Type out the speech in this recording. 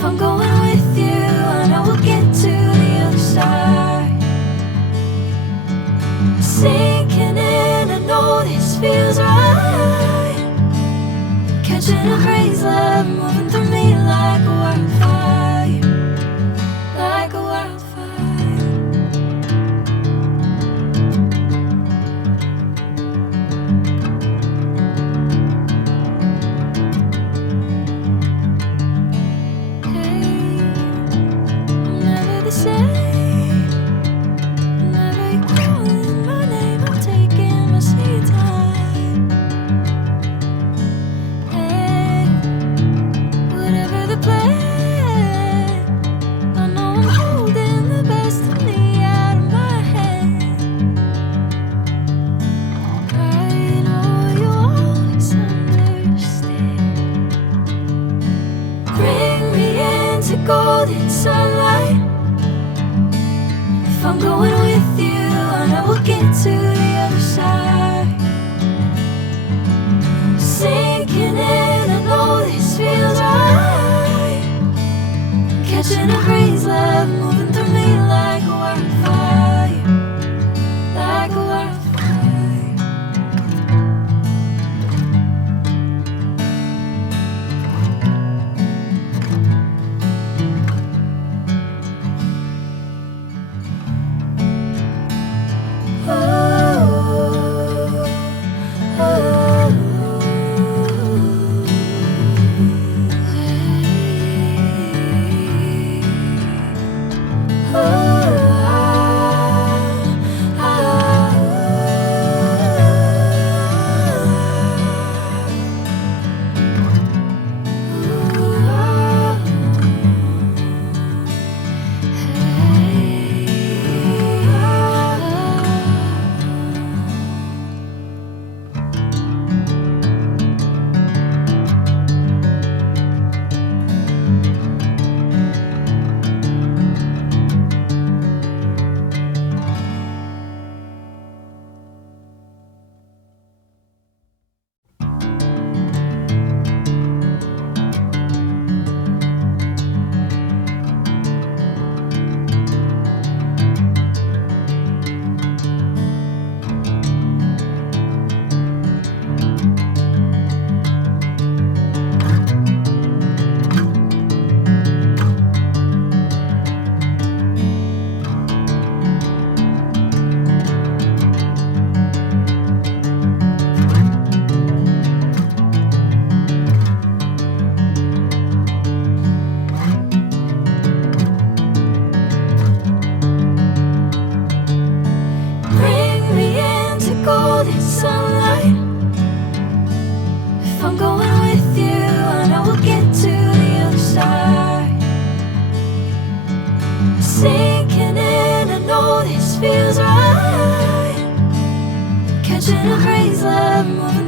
If I'm going with you, I know we'll get to the other side. Sinking in, I know this feels right. Catching a crazy love, moving through me like a wildfire, like a wildfire. Hey, I'm never the same. Whenever you're calling my name, I'm taking my sweet time. Hey, whatever the plan, I know I'm holding the best of me out of my hand. I know you'll always understand. Bring me into golden sunlight. If I'm going with you, I know we'll get to the other side. Sinking in, I know this feels right. Catching a crazy love, moving through me like a wildfire, like a wildfire. Bring me into golden sunlight. If I'm going with you, I know we'll get to the other side. Sinking in, I know this feels right. Catching a crazy love, moving